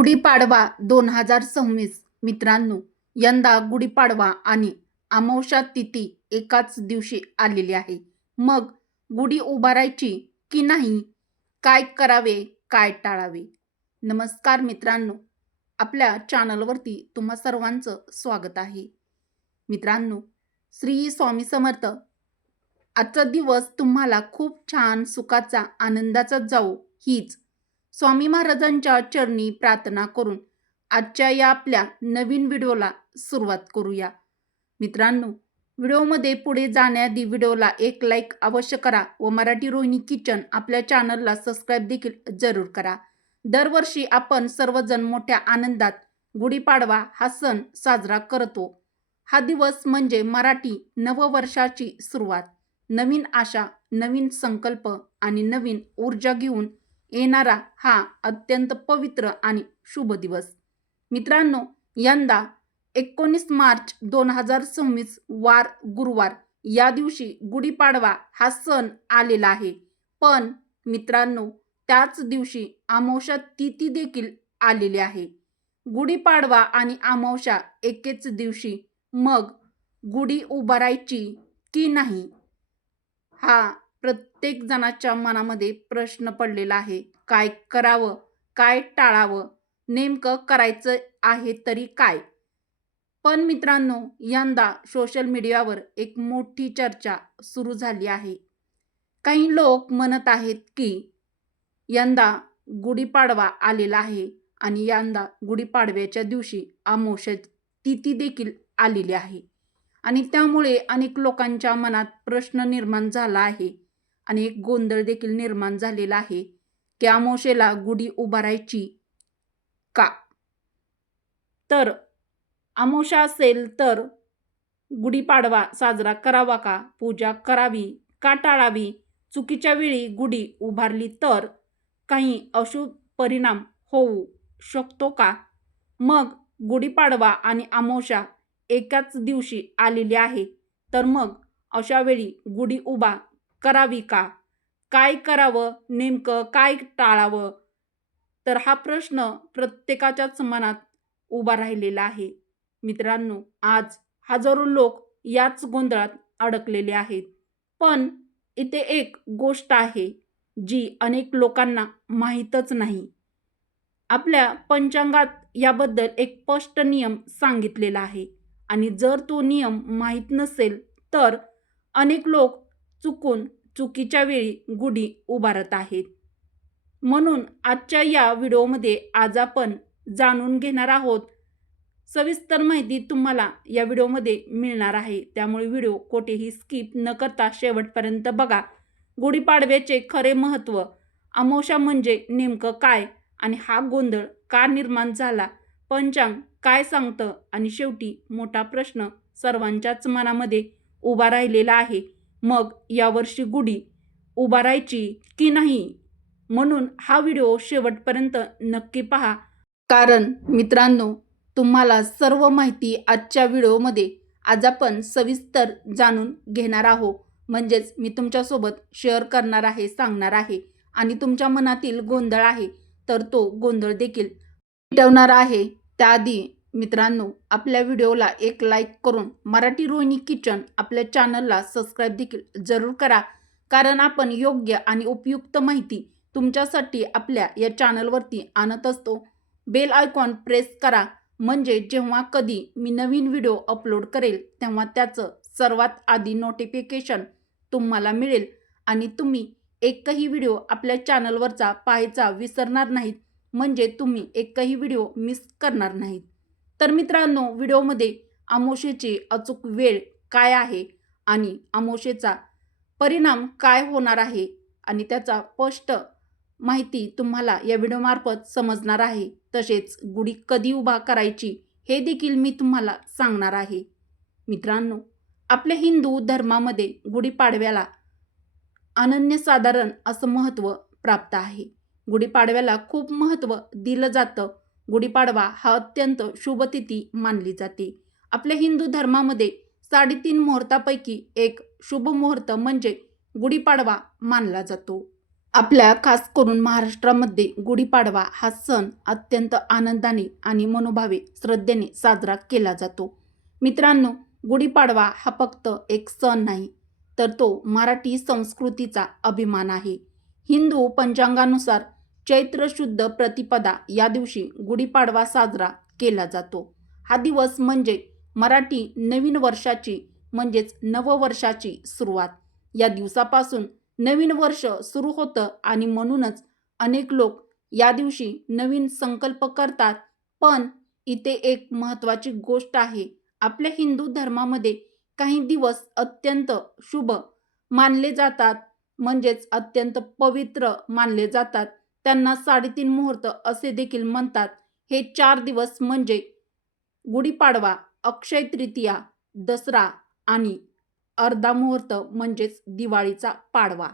गुढीपाडवा 2026 मित्रांनो, यंदा गुढीपाडवा आणि अमावस्या तिथी एकाच दिवशी आलेली आहे. मग गुढी उभारायची की नाही? काय करावे, काय टाळावे? नमस्कार मित्रांनो, आपल्या चॅनलवरती तुम्हा सर्वांचं स्वागत आहे. मित्रांनो, श्री स्वामी समर्थ. आजचा दिवस तुम्हाला खूप छान, सुखाचा, आनंदाचा जाओ हीच स्वामी महाराजांच्या चरणी प्रार्थना करून आजच्या या आपल्या नवीन व्हिडिओला सुरुवात करूया. मित्रांनो, व्हिडिओमध्ये पुढे जाण्याआधी व्हिडिओला एक लाईक अवश्य करा व मराठी रोहिणी किचन आपल्या चॅनलला सबस्क्राईब देखील जरूर करा. दरवर्षी आपण सर्वजण मोठ्या आनंदात गुढीपाडवा हा सण साजरा करतो. हा दिवस म्हणजे मराठी नववर्षाची सुरुवात, नवीन आशा, नवीन संकल्प आणि नवीन ऊर्जा घेऊन येणारा हा अत्यंत पवित्र आणि शुभ दिवस. मित्रांनो, यंदा 19 मार्च 2026 वार गुरुवार या दिवशी गुढीपाडवा हा सण आलेला आहे. पण मित्रांनो, त्याच दिवशी अमावस्या तिथी देखील आलेली आहे. गुढीपाडवा आणि अमावस्या एकेच दिवशी, मग गुढी उभारायची की नाही, हा प्रत्येक जणाच्या मनामध्ये प्रश्न पडलेला आहे. काय करावं, काय टाळावं, नेमकं करायचं आहे तरी काय? पण मित्रांनो, यंदा सोशल मीडियावर एक मोठी चर्चा सुरू झाली आहे. काही लोक म्हणत आहेत की यंदा गुढीपाडवा आलेला आहे आणि यंदा गुढीपाडव्याच्या दिवशी अमावस्या तिथी देखील आलेली आहे आणि त्यामुळे अनेक लोकांच्या मनात प्रश्न निर्माण झाला आहे आणि एक गोंधळ देखील निर्माण झालेला आहे की अमावस्येला गुढी उभारायची का? तर अमावस्या असेल तर गुढीपाडवा साजरा करावा का? पूजा करावी का टाळावी? चुकीच्या वेळी गुढी उभारली तर काही अशुभ परिणाम होऊ शकतो का? मग गुढीपाडवा आणि अमावस्या एकाच दिवशी आलेली आहे, तर मग अशा वेळी गुढी उभा करावी का? काय करावं, नेमकं काय टाळावं? तर हा प्रश्न प्रत्येकाच्याच मनात उभा राहिलेला आहे. मित्रांनो, आज हजारो लोक याच गोंधळात अडकलेले आहेत. पण इथे एक गोष्ट आहे जी अनेक लोकांना माहीतच नाही. आपल्या पंचांगात याबद्दल एक स्पष्ट नियम सांगितलेला आहे आणि जर तो नियम माहीत नसेल तर अनेक लोक चुकीच्या वेळी गुढी उभारत आहेत. म्हणून आजच्या या व्हिडिओमध्ये आज आपण जाणून घेणार आहोत. सविस्तर माहिती तुम्हाला या व्हिडिओमध्ये मिळणार आहे, त्यामुळे व्हिडिओ कोठेही स्किप न करता शेवटपर्यंत बघा. गुढीपाडव्याचे खरे महत्त्व, अमावस्या म्हणजे नेमकं काय आणि हा गोंधळ का निर्माण झाला, पंचांग काय सांगतं आणि शेवटी मोठा प्रश्न सर्वांच्याच मनामध्ये उभा राहिलेला आहे, मग यावर्षी गुढी उभारायची की नाही? म्हणून हा व्हिडिओ शेवटपर्यंत नक्की पहा, कारण मित्रांनो, तुम्हाला सर्व माहिती आजच्या व्हिडिओमध्ये आज आपण सविस्तर जाणून घेणार आहोत. म्हणजेच मी तुमच्यासोबत शेअर करणार आहे, सांगणार आहे आणि तुमच्या मनातील गोंधळ आहे तर तो गोंधळ देखील मिटवणार आहे. त्याआधी मित्रांनो, आपल्या व्हिडिओला एक लाईक करून मराठी रोहिणी किचन आपल्या चॅनलला सबस्क्राईब देखील जरूर करा, कारण आपण योग्य आणि उपयुक्त माहिती तुमच्यासाठी आपल्या या चॅनलवरती आणत असतो. बेल आयकॉन प्रेस करा, म्हणजे जेव्हा कधी मी नवीन व्हिडिओ अपलोड करेल तेव्हा त्याचं सर्वात आधी नोटिफिकेशन तुम्हाला मिळेल आणि तुम्ही एकही व्हिडिओ आपल्या चॅनलवरचा पाहायचा विसरणार नाहीत, म्हणजे तुम्ही एकही व्हिडिओ मिस करणार नाहीत. तर मित्रांनो, व्हिडिओमध्ये अमावस्येची अचूक वेळ काय आहे आणि अमावस्येचा परिणाम काय होणार आहे आणि त्याचा स्पष्ट माहिती तुम्हाला या व्हिडिओमार्फत समजणार आहे. तसेच गुढी कधी उभा करायची हे देखील मी तुम्हाला सांगणार आहे. मित्रांनो, आपल्या हिंदू धर्मामध्ये गुढीपाडव्याला अनन्यसाधारण असं महत्त्व प्राप्त आहे. गुढीपाडव्याला खूप महत्त्व दिलं जातं. गुढीपाडवा हा अत्यंत शुभ तिथी मानली जाते. आपल्या हिंदू धर्मामध्ये 3.5 मुहूर्तापैकी एक शुभ मुहूर्त म्हणजे गुढीपाडवा मानला जातो. आपल्या खास करून महाराष्ट्रामध्ये गुढीपाडवा हा सण अत्यंत आनंदाने आणि मनोभावे श्रद्धेने साजरा केला जातो. मित्रांनो, गुढीपाडवा हा फक्त एक सण नाही, तर तो मराठी संस्कृतीचा अभिमान आहे. हिंदू पंचांगानुसार चैत्र शुद्ध प्रतिपदा या दिवशी गुढीपाडवा साजरा केला जातो. हा दिवस म्हणजे मराठी नवीन वर्षाची म्हणजेच नववर्षाची सुरुवात. या दिवसापासून नवीन वर्ष सुरू होतं आणि म्हणूनच अनेक लोक या दिवशी नवीन संकल्प करतात. पण इथे एक महत्त्वाची गोष्ट आहे. आपल्या हिंदू धर्मामध्ये काही दिवस अत्यंत शुभ मानले जातात, म्हणजेच अत्यंत पवित्र मानले जातात. त्यांना 3.5 मुहूर्त असे देखील म्हणतात. हे 4 दिवस म्हणजे गुढीपाडवा, अक्षय तृतीया, दसरा आणि अर्धा मुहूर्त म्हणजेच दिवाळीचा पाडवा.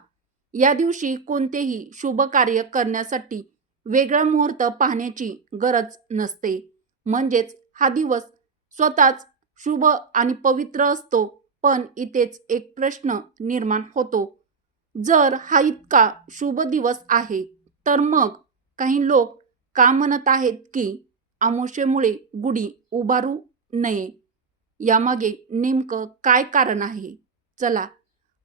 या दिवशी कोणतेही शुभ कार्य करण्यासाठी वेगळा मुहूर्त पाहण्याची गरज नसते. म्हणजेच हा दिवस स्वतःच शुभ आणि पवित्र असतो. पण इथेच एक प्रश्न निर्माण होतो. जर हा इतका शुभ दिवस आहे, तर मग काही लोक का म्हणत आहेत की अमावास्येमुळे गुढी उभारू नये? यामागे नेमकं काय कारण आहे? चला,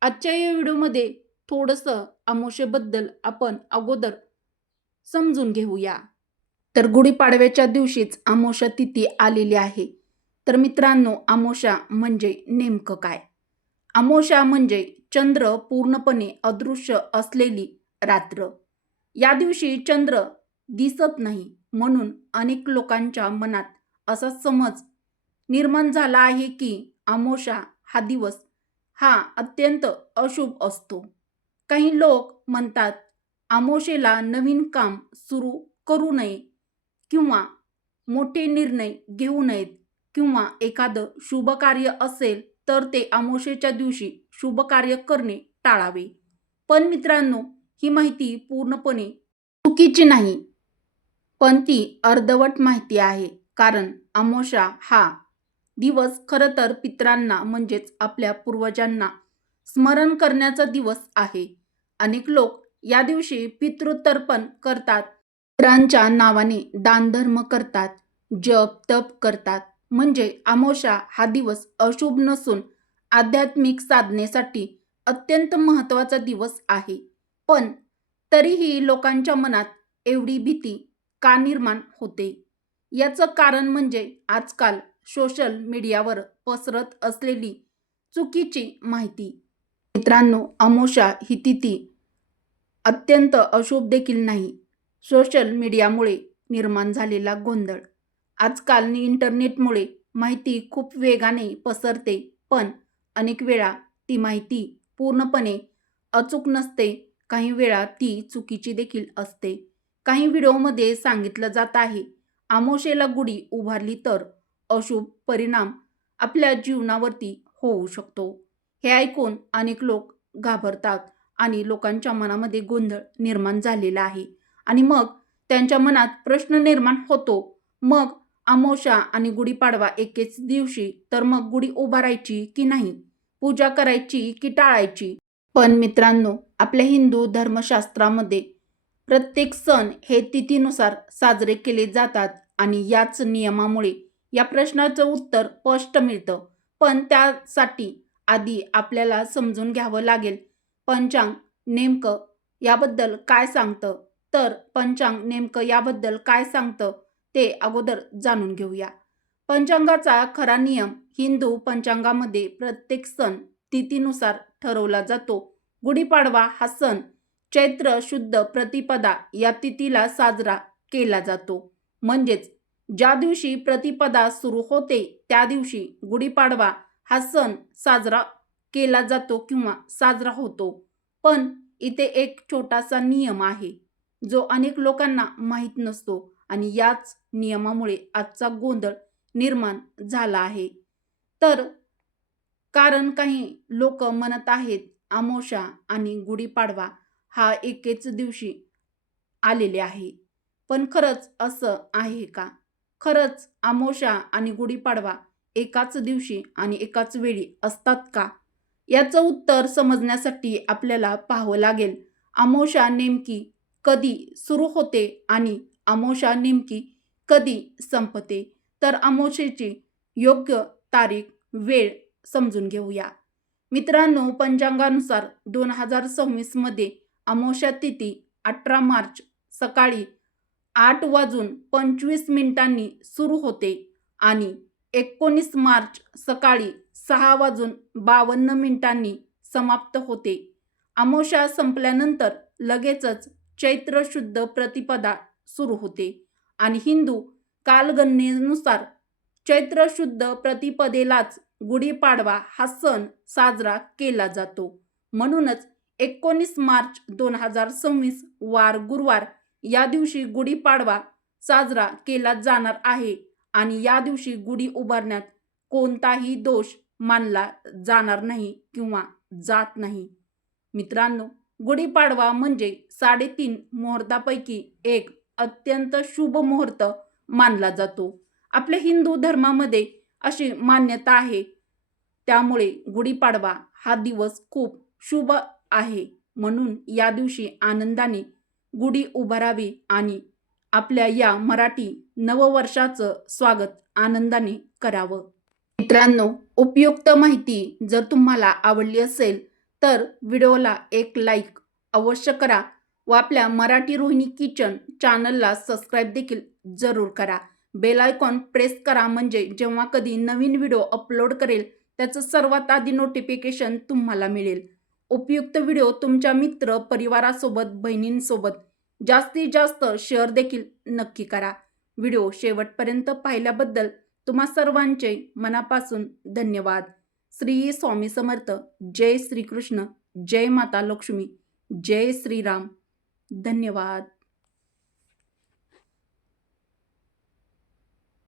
आजच्या या व्हिडिओमध्ये थोडंसं अमावास्येबद्दल आपण अगोदर समजून घेऊया. तर गुढीपाडव्याच्या दिवशीच अमावास्या तिथी आलेली आहे. तर मित्रांनो, अमावास्या म्हणजे नेमकं काय? अमावास्या म्हणजे चंद्र पूर्णपणे अदृश्य असलेली रात्र. या दिवशी चंद्र दिसत नाही, म्हणून अनेक लोकांच्या मनात असा समज निर्माण झाला आहे की अमावास्या हा दिवस हा अत्यंत अशुभ असतो. काही लोक म्हणतात अमावास्येला नवीन काम सुरू करू नये किंवा मोठे निर्णय घेऊ नयेत किंवा एखादं शुभ कार्य असेल तर ते अमावास्येच्या दिवशी शुभ कार्य करणे टाळावे. पण मित्रांनो, ही माहिती पूर्णपणे चुकीची नाही, पण ती अर्धवट माहिती आहे. कारण अमावास्या हा दिवस खरं तर पितरांना म्हणजेच आपल्या पूर्वजांना स्मरण करण्याचा दिवस आहे. अनेक लोक या दिवशी पितृतर्पण करतात, पितरांच्या नावाने दानधर्म करतात, जप तप करतात. म्हणजे अमावास्या हा दिवस अशुभ नसून आध्यात्मिक साधनेसाठी अत्यंत महत्त्वाचा दिवस आहे. पण तरीही लोकांच्या मनात एवढी भीती का निर्माण होते? याचं कारण म्हणजे आजकाल सोशल मीडियावर पसरत असलेली चुकीची माहिती. मित्रांनो, अमावास्या ही तिथी अत्यंत अशुभ देखील नाही. सोशल मीडियामुळे निर्माण झालेला गोंधळ. आजकाल इंटरनेटमुळे माहिती खूप वेगाने पसरते, पण अनेक वेळा ती माहिती पूर्णपणे अचूक नसते. काही वेळा ती चुकीची देखील असते. काही व्हिडिओमध्ये सांगितलं जात आहे, अमावास्येला गुढी उभारली तर अशुभ परिणाम आपल्या जीवनावरती होऊ शकतो. हे ऐकून अनेक लोक घाबरतात आणि लोकांच्या मनामध्ये गोंधळ निर्माण झालेला आहे. आणि मग त्यांच्या मनात प्रश्न निर्माण होतो, मग अमावास्या आणि गुढीपाडवा एकेच दिवशी, तर मग गुढी उभारायची की नाही? पूजा करायची की टाळायची? पण मित्रांनो, आपल्या हिंदू धर्मशास्त्रामध्ये प्रत्येक सण हे तिथीनुसार साजरे केले जातात आणि याच नियमामुळे या प्रश्नाचं उत्तर स्पष्ट मिळतं. पण त्यासाठी आधी आपल्याला समजून घ्यावं लागेल पंचांग नेमकं याबद्दल काय सांगतं. तर पंचांग नेमकं याबद्दल काय सांगतं ते अगोदर जाणून घेऊया. पंचांगाचा खरा नियम हिंदू पंचांगामध्ये प्रत्येक सण तिथीनुसार ठरवला जातो. गुढीपाडवा हा सण चैत्र शुद्ध प्रतिपदा या तिथीला साजरा केला जातो. म्हणजेच ज्या दिवशी प्रतिपदा सुरू होते त्या दिवशी गुढीपाडवा हा सण साजरा केला जातो किंवा साजरा होतो. पण इथे एक छोटासा नियम आहे जो अनेक लोकांना माहीत नसतो आणि याच नियमामुळे आजचा गोंधळ निर्माण झाला आहे. तर कारण काही लोक म्हणत आहेत अमावास्या आणि गुढीपाडवा हा एकेच दिवशी आलेले आहे. पण खरंच असं आहे का? खरंच अमावास्या आणि गुढीपाडवा एकाच दिवशी आणि एकाच वेळी असतात का? याचं उत्तर समजण्यासाठी आपल्याला पाहावं लागेल अमावस्या नेमकी कधी सुरू होते आणि अमावस्या नेमकी कधी संपते, तर अमावस्येची योग्य तारीख वेळ समजून घेऊया. मित्रांनो, पंचांगानुसार 2026 मध्ये अमावस्या तिथी 18 मार्च सकाळी 8:25 सुरू होते आणि 19 मार्च सकाळी 6:52 समाप्त होते. अमावस्या संपल्यानंतर लगेचच चैत्र शुद्ध प्रतिपदा सुरू होते आणि हिंदू कालगणनेनुसार चैत्र शुद्ध प्रतिपदेलाच गुढीपाडवा हा सण साजरा केला जातो. म्हणूनच 19 मार्च 2026 वार गुरुवार या दिवशी गुढीपाडवा साजरा केला जाणार आहे आणि या दिवशी गुढी उभारण्यात कोणताही दोष मानला जाणार नाही किंवा जात नाही. मित्रांनो, गुढीपाडवा म्हणजे 3.5 मुहूर्तापैकी एक अत्यंत शुभ मुहूर्त मानला जातो. आपल्या हिंदू धर्मामध्ये अशी मान्यता आहे. त्यामुळे गुढीपाडवा हा दिवस खूप शुभ आहे. म्हणून या दिवशी आनंदाने गुढी उभारावी आणि आपल्या या मराठी नववर्षाचं स्वागत आनंदाने करावं. मित्रांनो, उपयुक्त माहिती जर तुम्हाला आवडली असेल तर व्हिडिओला एक लाईक अवश्य करा व आपल्या मराठी रोहिणी किचन चॅनलला सबस्क्राईब देखील जरूर करा. बेल आयकॉन प्रेस करा म्हणजे जेव्हा कधी नवीन व्हिडिओ अपलोड करेल त्याचं सर्वात आधी नोटिफिकेशन तुम्हाला मिळेल. उपयुक्त व्हिडिओ तुमच्या मित्र परिवारासोबत बहिणींसोबत जास्तीत जास्त शेअर देखील नक्की करा. व्हिडिओ शेवटपर्यंत पाहिल्याबद्दल तुम्हा सर्वांचे मनापासून धन्यवाद. श्री स्वामी समर्थ. जय श्रीकृष्ण. जय माता लक्ष्मी. जय श्रीराम. धन्यवाद.